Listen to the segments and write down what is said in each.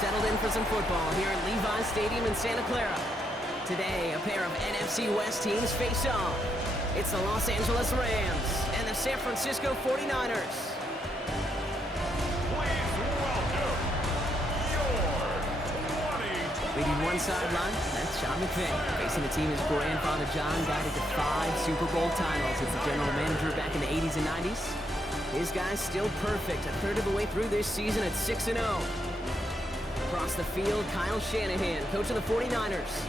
settled in for some football here at Levi's Stadium in Santa Clara. Today, a pair of NFC West teams face off. It's the Los Angeles Rams and the San Francisco 49ers. Please welcome your 2020 Leading one sideline, that's Sean McVay. Facing a team his grandfather John guided to 5 Super Bowl titles as the general manager back in the 80s and 90s. His guy's still perfect, a third of the way through this season at 6-0. Across the field, Kyle Shanahan, coach of the 49ers.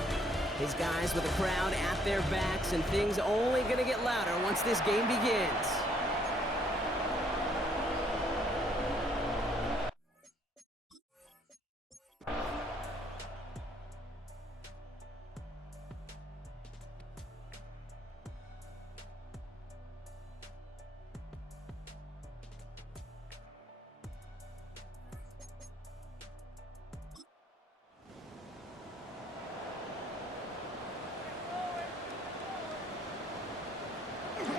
His guys with the crowd at their backs, and things only going to get louder once this game begins.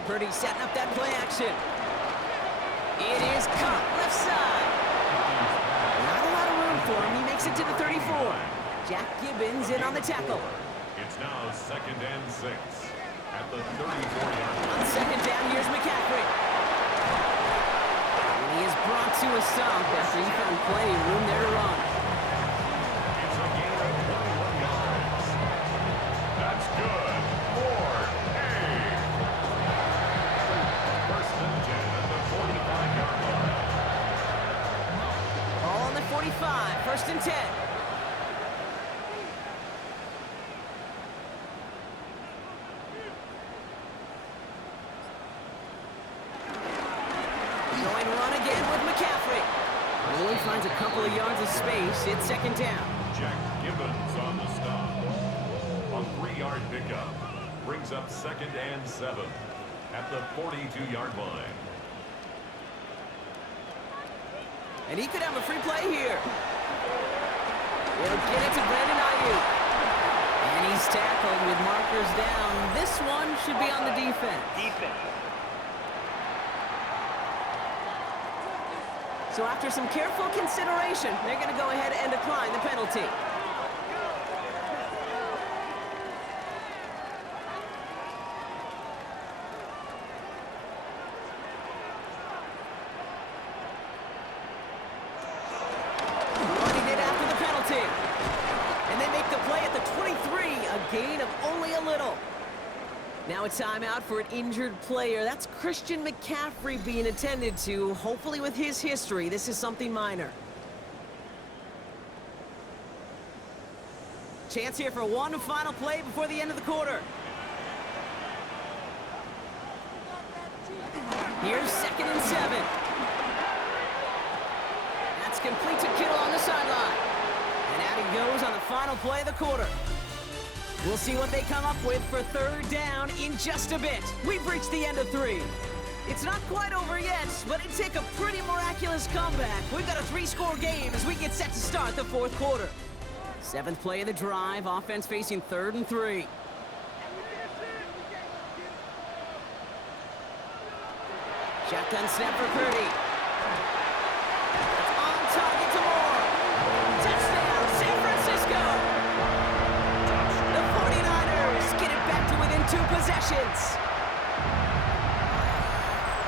Purdy setting up that play action. It is caught left side. Not a lot of room for him. He makes it to the 34. Jack Gibbons in on the tackle. It's now 2nd and 6 at the 34-yard line. On second down, here's McCaffrey. And he is brought to a stop after he found plenty of room there to run. It's a gain of 21 yards. That's good for a first and 10 at the 45-yard line. Ball on the 45, first and 10. Going run again with McCaffrey. Only finds a couple of yards of space. It's second down. Jack Gibbons on the stop. A 3-yard pickup brings up 2nd and 7 at the 42-yard line. And he could have a free play here. He'll get it to Brandon Ayuk. And he's tackled with markers down. This one should be on the defense. So after some careful consideration, they're going to go ahead and decline the penalty. Running it after the penalty. And they make the play at the 23, a gain of only a little. Now a timeout for an injured player. That's Christian McCaffrey being attended to. Hopefully with his history, this is something minor. Chance here for one final play before the end of the quarter. Here's 2nd and 7. That's complete to Kittle on the sideline. And out he goes on the final play of the quarter. We'll see what they come up with for third down in just a bit. We've reached the end of 3. It's not quite over yet, but it'd take a pretty miraculous comeback. We've got a 3-score game as we get set to start the 4th quarter. 7th play of the drive, offense facing 3rd and 3. Shotgun snap for Purdy. It's on target to Moore. Touchdown, San Francisco. The 49ers get it back to within 2 possessions.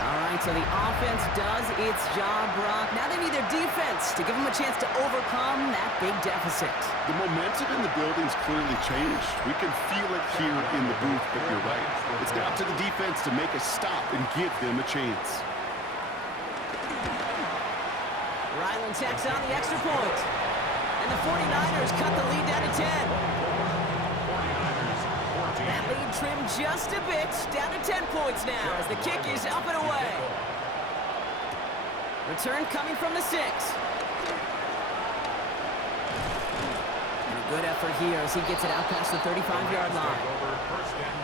All right, so the offense does its job, Brock. Now they need their defense to give them a chance to overcome that big deficit. The momentum in the building's clearly changed. We can feel it here in the booth, but you're right. It's down to the defense to make a stop and give them a chance. Ryland tacks on the extra point. And the 49ers cut the lead down to 10. That lead trimmed just a bit, down to 10 points now as the kick is up and away. Return coming from the 6. And a good effort here as he gets it out past the 35-yard line.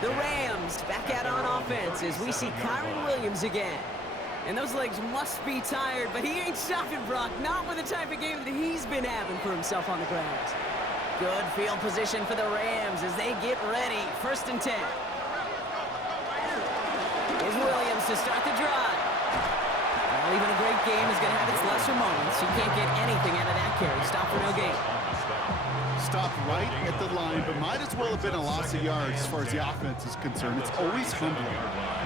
The Rams back out on offense as we see Kyron Williams again. And those legs must be tired, but he ain't stopping, Brock. Not with the type of game that he's been having for himself on the ground. Good field position for the Rams as they get ready. 1st and 10. Here's Williams to start the drive. Well, Well, even a great game is going to have its lesser moments. You can't get anything out of that carry. Stop for no gain. Stopped right at the line, but might as well have been a loss of yards as far as the offense is concerned. It's always humbling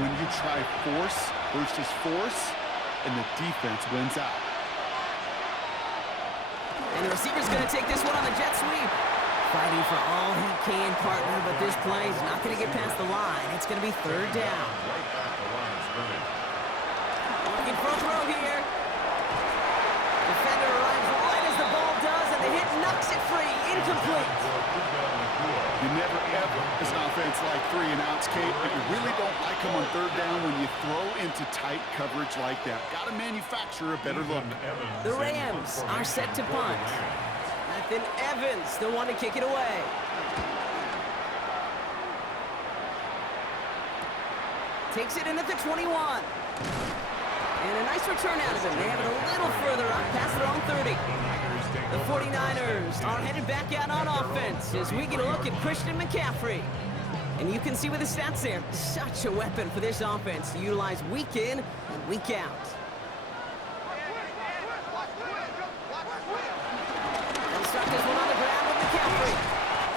when you try force versus force, and the defense wins out. And the receiver's going to take this one on the jet sweep. Fighting for all he can, partner, but this play is not going to get past the line. It's going to be third down. Looking for a throw here. Defender arrives right as the ball does, and the hit knocks it free. Incomplete. You never ever, as an offense, like 3-and-outs, Kate, but you really don't like them on third down when you throw into tight coverage like that. Got to manufacture a better look. The Rams are set to punt. Then Evans, the one to kick it away. Takes it in at the 21. And a nice return out of him. They have it a little further up past their own 30. The 49ers are headed back out on offense as we get a look at Christian McCaffrey. And you can see with the stats there, such a weapon for this offense to utilize week in and week out. Start this one on the ground with McCaffrey.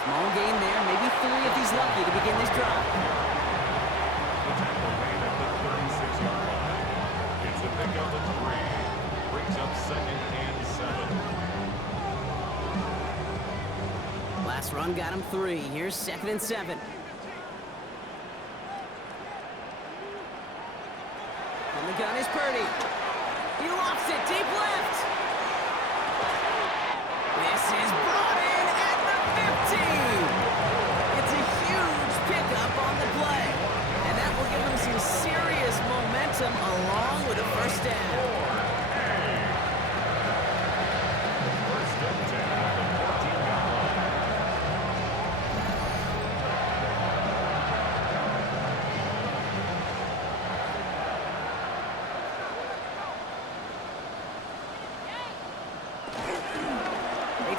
Small gain there, maybe 3 if he's lucky to begin this drive. The tackle made at the 36-yard line. It's a pickup of 3. Brings up 2nd and 7. Last run got him 3. Here's 2nd and 7. From the gun is Purdy. He lofts it deep left. This is brought in at the 15. It's a huge pickup on the play. And that will give them some serious momentum along with a first down. First and 10 at the 14-yard line.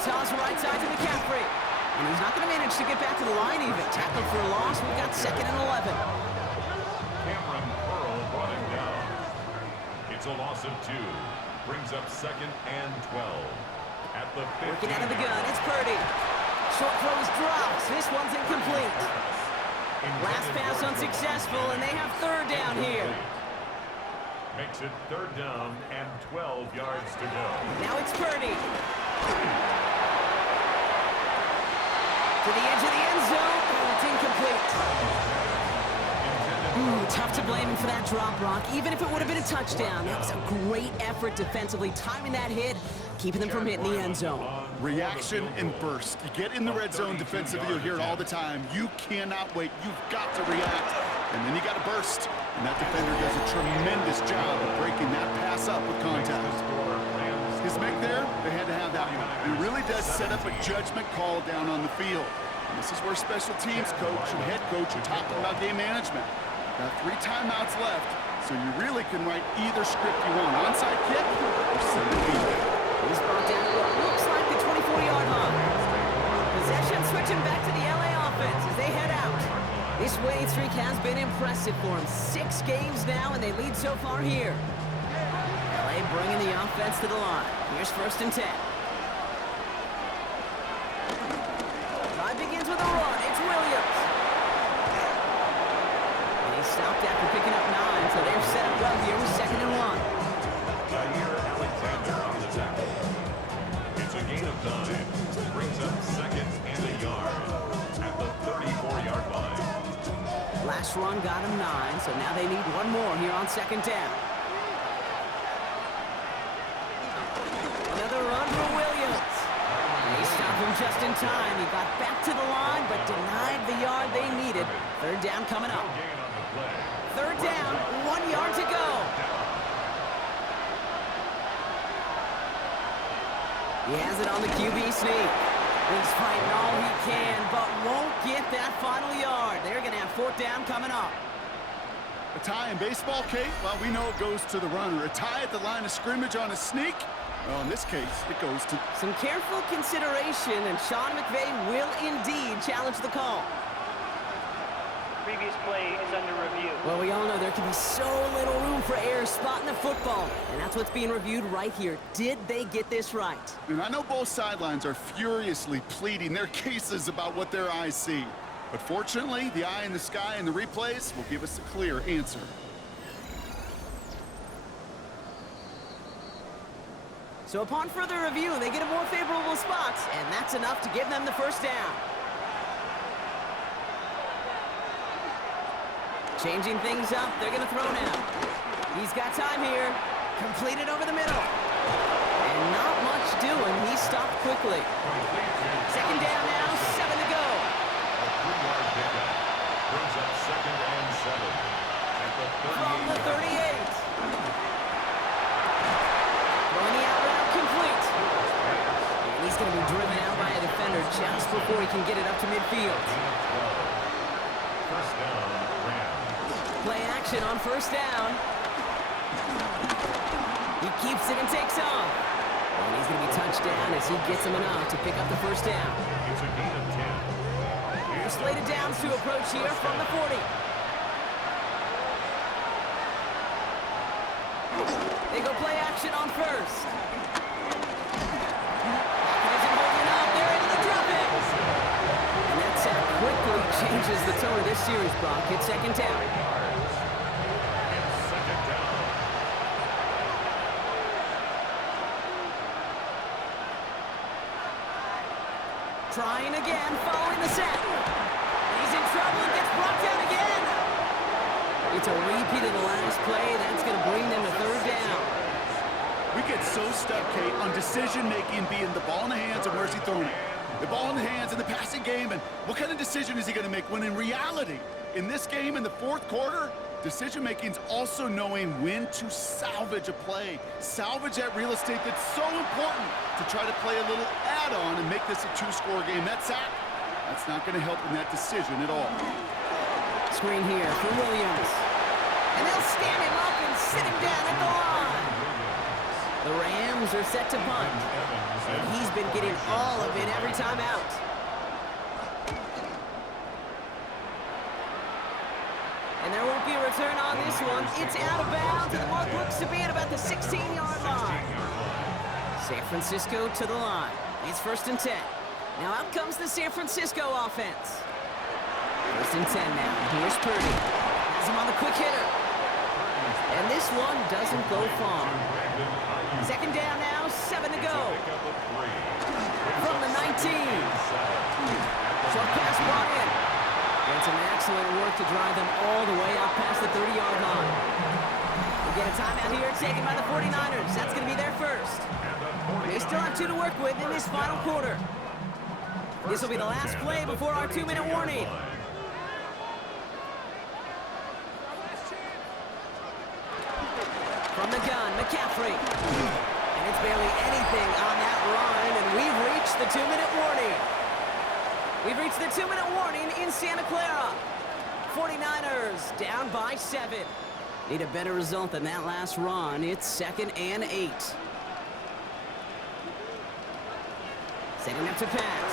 Toss right side to McCaffrey. And he's not going to manage to get back to the line even. Tackled for a loss. We've got 2nd and 11. Cameron Pearl brought him down. It's a loss of 2. Brings up 2nd and 12. At the 15. Working out of the gun. It's Purdy. Short throws drops. This one's incomplete. Last pass unsuccessful, and they have third down here. Makes it third down and 12 yards to go. Now it's Purdy. To the edge of the end zone. Oh, it's incomplete. Tough to blame him for that drop, Brock. Even if it would have been a touchdown, that was a great effort defensively, timing that hit, keeping them from hitting the end zone. Reaction and burst. You get in the red zone defensively, you'll hear it all the time. You cannot wait. You've got to react. And then you got to burst. And that defender does a tremendous job of breaking that pass up with contact. His make there, they had to have that one. It really does set up a judgment call down on the field. And this is where special teams coach and head coach are talking about game management. Got 3 timeouts left, so you really can write either script you want. Onside kick or send it deep. He's brought down to what looks like the 24-yard line. Possession switching back to the LA offense as they head out. This winning streak has been impressive for them. 6 games now, and they lead so far here. LA bringing the offense to the line. Here's 1st and 10. Drive begins with a run. It's Williams. And he stopped after picking up 9, so they're set up well here with 2nd and 1. Jair Alexander on the tackle. It's a gain of 9. Brings up 2nd and a yard at the 34-yard line. Last run got him 9, so now they need one more here on 2nd down. Another run for Williams. And they stopped him just in time. He got back to the line, but denied the yard they needed. Third down coming up. Third down, 1 yard to go. He has it on the QB sneak. He's fighting all he can, but won't get that final yard. They're going to have 4th down coming up. A tie in baseball, Kate? Well, we know it goes to the runner. A tie at the line of scrimmage on a sneak? Well, in this case, it goes to... Some careful consideration, and Sean McVay will indeed challenge the call. Previous play is under review. Well, we all know there can be so little room for error spotting the football. And that's what's being reviewed right here. Did they get this right? And I know both sidelines are furiously pleading their cases about what their eyes see. But fortunately, the eye in the sky and the replays will give us a clear answer. So upon further review, they get a more favorable spot, and that's enough to give them the first down. Changing things up, they're going to throw now. He's got time here. Completed over the middle. And not much doing. He stopped quickly. Second down now, 7 to go. A 3-yard pickup brings up 2nd and 7 at the 38. From the 38. Throwing the out route complete. And he's going to be driven out by a defender just before he can get it up to midfield. First down, Rams. Play action on first down. He keeps it and takes off. And he's going to be touched down as he gets him enough to pick up the first down. It's a gain of 10. Here's slated downs to approach here from the 40. They go play action on first. Lockett isn't holding up. They're able to drop it. And that sack quickly changes the tone of this series, Brock. It's second down. Second down. Trying again, following the sack. He's in trouble and gets brought down again. It's a repeat of the last play. That's going to bring them to third down. We get so stuck, Kate, on decision-making being the ball in the hands and where's he throwing it. The ball in the hands in the passing game, and what kind of decision is he going to make? When in reality, in this game, in the fourth quarter, decision-making is also knowing when to salvage a play. Salvage that real estate that's so important to try to play a little add-on and make this a two-score game. That sack, that's not going to help in that decision at all. Screen here for Williams. And they'll stand him up and sit him down at the line. The Rams are set to punt. And he's been getting all of it every time out. And there won't be a return on this one. It's out of bounds, and the mark looks to be at about the 16-yard line. San Francisco to the line. It's 1st and 10. Now out comes the San Francisco offense. 1st and 10 now. Here's Purdy. Has him on the quick hitter. And this one doesn't go far. Second down now, 7 to go. From the 19. Short pass brought in. And some excellent work to drive them all the way out past the 30-yard line. We get a timeout here taken by the 49ers. That's going to be their first. They still have 2 to work with in this final quarter. This will be the last play before our 2-minute warning. From the gun, McCaffrey. And it's barely anything on that run, and we've reached the 2-minute warning. We've reached the 2-minute warning in Santa Clara. 49ers down by 7. Need a better result than that last run. It's 2nd and 8. Setting up to pass.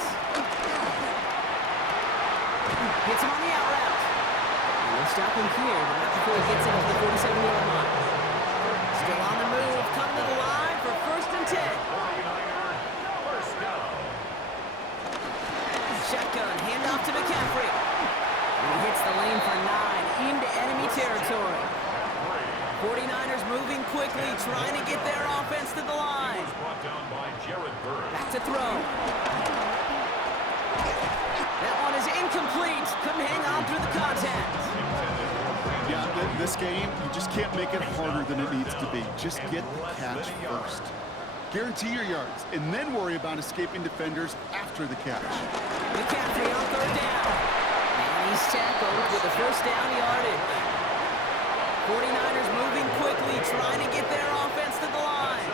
Hits him on the out route. And they'll stop him here, but not before he gets out to the 47-yard line. Still on the move, coming to the line for 1st and 10. Shotgun, handoff to McCaffrey. And he hits the lane for 9 into enemy territory. 49ers moving quickly, trying to get their offense to the line. Back to throw. That one is incomplete. Couldn't hang on through the contact. Yeah, this game, you just can't make it harder than it needs to be. Just get the catch first. Guarantee your yards, and then worry about escaping defenders after the catch. McCaffrey on 3rd down. And he's tackled with the first down yardage. 49ers moving quickly, trying to get their offense to the line.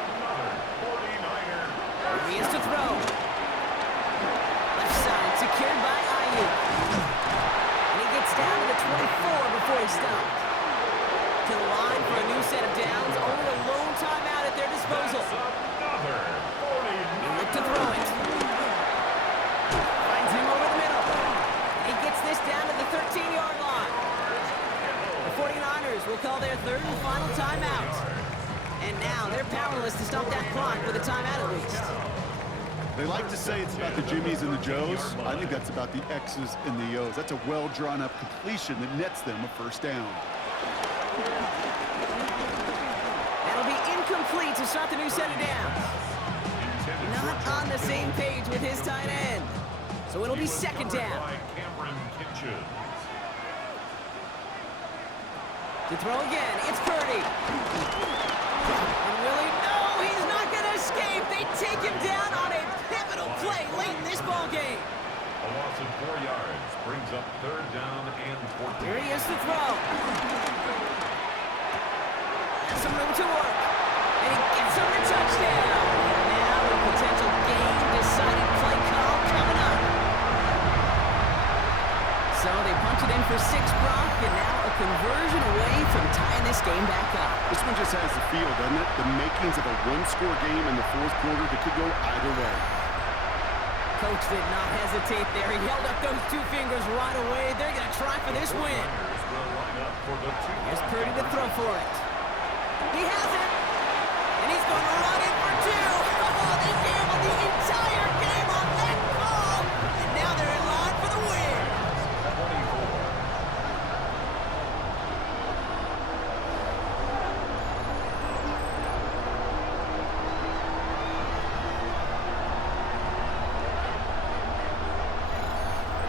Here he is to throw. Left side, secured by Ayuk. And he gets down to the 24 before he stopped. To the line for a new set of downs, only a lone timeout at their disposal. He looked to throw it. Finds him over the middle. He gets this down to the 13-yard line. They like to say it's about the Jimmies and the Joes. I think that's about the X's and the O's. That's a well-drawn-up completion that nets them a first down. That'll be incomplete to start the new set of downs. Not on the same page with his tight end. So it'll be second down. To throw again, it's Purdy. And Willie, no, he's not going to escape. They take him down on a pivotal play late in this ball game. A loss of 4 yards brings up third down and 14. Here he is to throw. Has some room to work. And he gets him the touchdown. And now the potential game-deciding play call coming up. So they punch it in for 6, Brock, and now a conversion away from tying this game back up. This one just has the feel, doesn't it? The makings of a one-score game in the fourth quarter that could go either way. Coach did not hesitate there. He held up those 2 fingers right away. They're going to try for this win. Here's Purdy to throw for it. He has it. And he's going to run it for 2. Oh, they gambled the entire game on that call. And now they're in line for the win.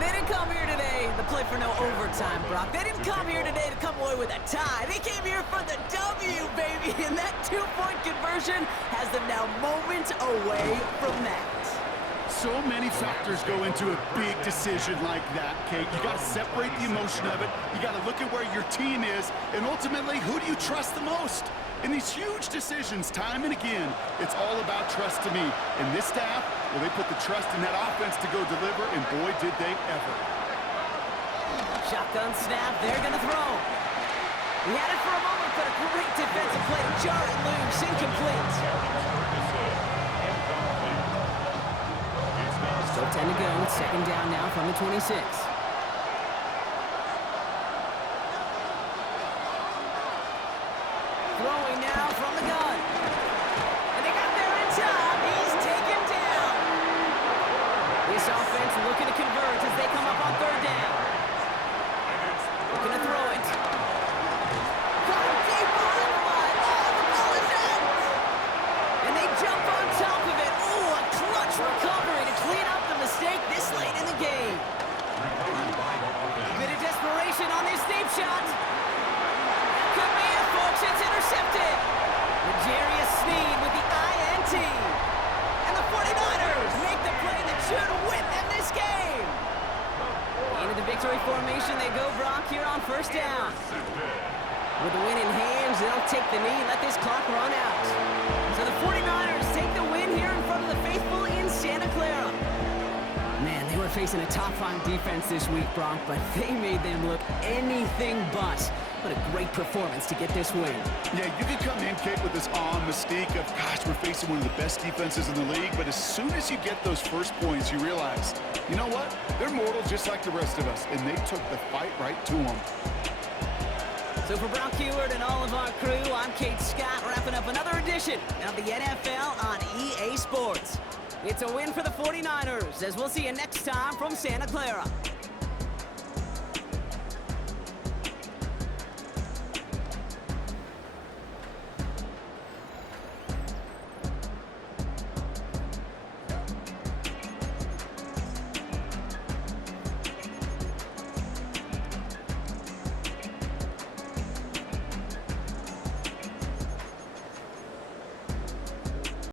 They didn't come here today to play for no overtime, Brock. They didn't come here today to come away with a tie. They came here for the W, baby. And that 2-point conversion has them now moments away from that. So many factors go into a big decision like that, Kate. You got to separate the emotion of it. You got to look at where your team is. And ultimately, who do you trust the most? In these huge decisions, time and again, it's all about trust to me. And this staff, well, they put the trust in that offense to go deliver, and boy, did they ever. Shotgun snap, they're going to throw. He had it for a moment, but a great defensive play to jar it loose, incomplete. Still 10 to go, second down now from the 26. Throwing now from the gun. And they got there in time. He's taken down. This offense looking to convert as they come up on third down. Looking to throw it. Got him deep behind the line. Oh, the ball is out. And they jump on top of it. Oh, a clutch recovery to clean up the mistake this late in the game. Bit of desperation on this deep shot. Could be it, folks. It's intercepted. L'Jarius Sneed with the INT. And the 49ers make the play that should win them this game. Into the victory formation they go, Brock, here on first down. With the win in hands, they'll take the knee and let this clock run out. So the 49ers take the win here in front of the faithful in Santa Clara. Man, they were facing a top-5 defense this week, Brock, but they made them look anything but. What a great performance to get this win. Yeah, you can come in, Kate, with this awe and mystique of, gosh, we're facing one of the best defenses in the league, but as soon as you get those first points, you realize, you know what? They're mortal just like the rest of us, and they took the fight right to them. So for Brock Heward and all of our crew, I'm Kate Scott, wrapping up another edition of the NFL on EA Sports. It's a win for the 49ers, as we'll see you next time from Santa Clara.